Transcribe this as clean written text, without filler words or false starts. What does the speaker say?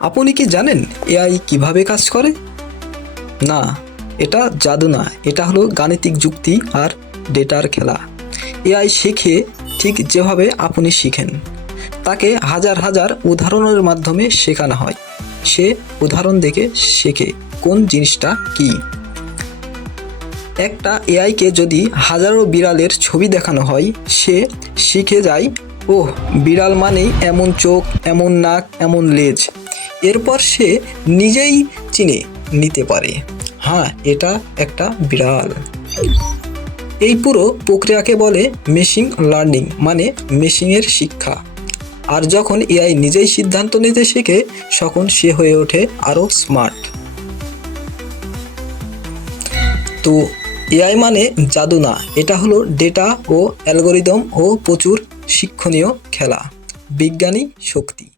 আপনি কি জানেন এআই কিভাবে কাজ করে? না, এটা জাদু না, এটা হলো গাণিতিক যুক্তি আর ডেটার খেলা। এআই শেখে ঠিক যেভাবে আপনি শিখেন। তাকে হাজার হাজার উদাহরণের মাধ্যমে শেখানো হয়। সে উদাহরণ দেখে শেখে কোন জিনিসটা কি। একটা এআইকে যদি হাজারো বিড়ালের ছবি দেখানো হয়, সে শিখে যায়, ওহ, বিড়াল মানেই এমন চোখ, এমন নাক, এমন লেজ। এরপর সে নিজেই চিনে নিতে পারে, হ্যাঁ, এটা একটা বিড়াল। এই পুরো প্রক্রিয়াকে বলে মেশিন লার্নিং, মানে মেশিনের শিক্ষা। আর যখন এআই নিজেই সিদ্ধান্ত নিতে শেখে, তখন সে হয়ে ওঠে আরও স্মার্ট। তো এআই মানে জাদু না, এটা হলো ডেটা ও অ্যালগোরিদম ও প্রচুর শিক্ষণীয় খেলা, বিজ্ঞানী শক্তি।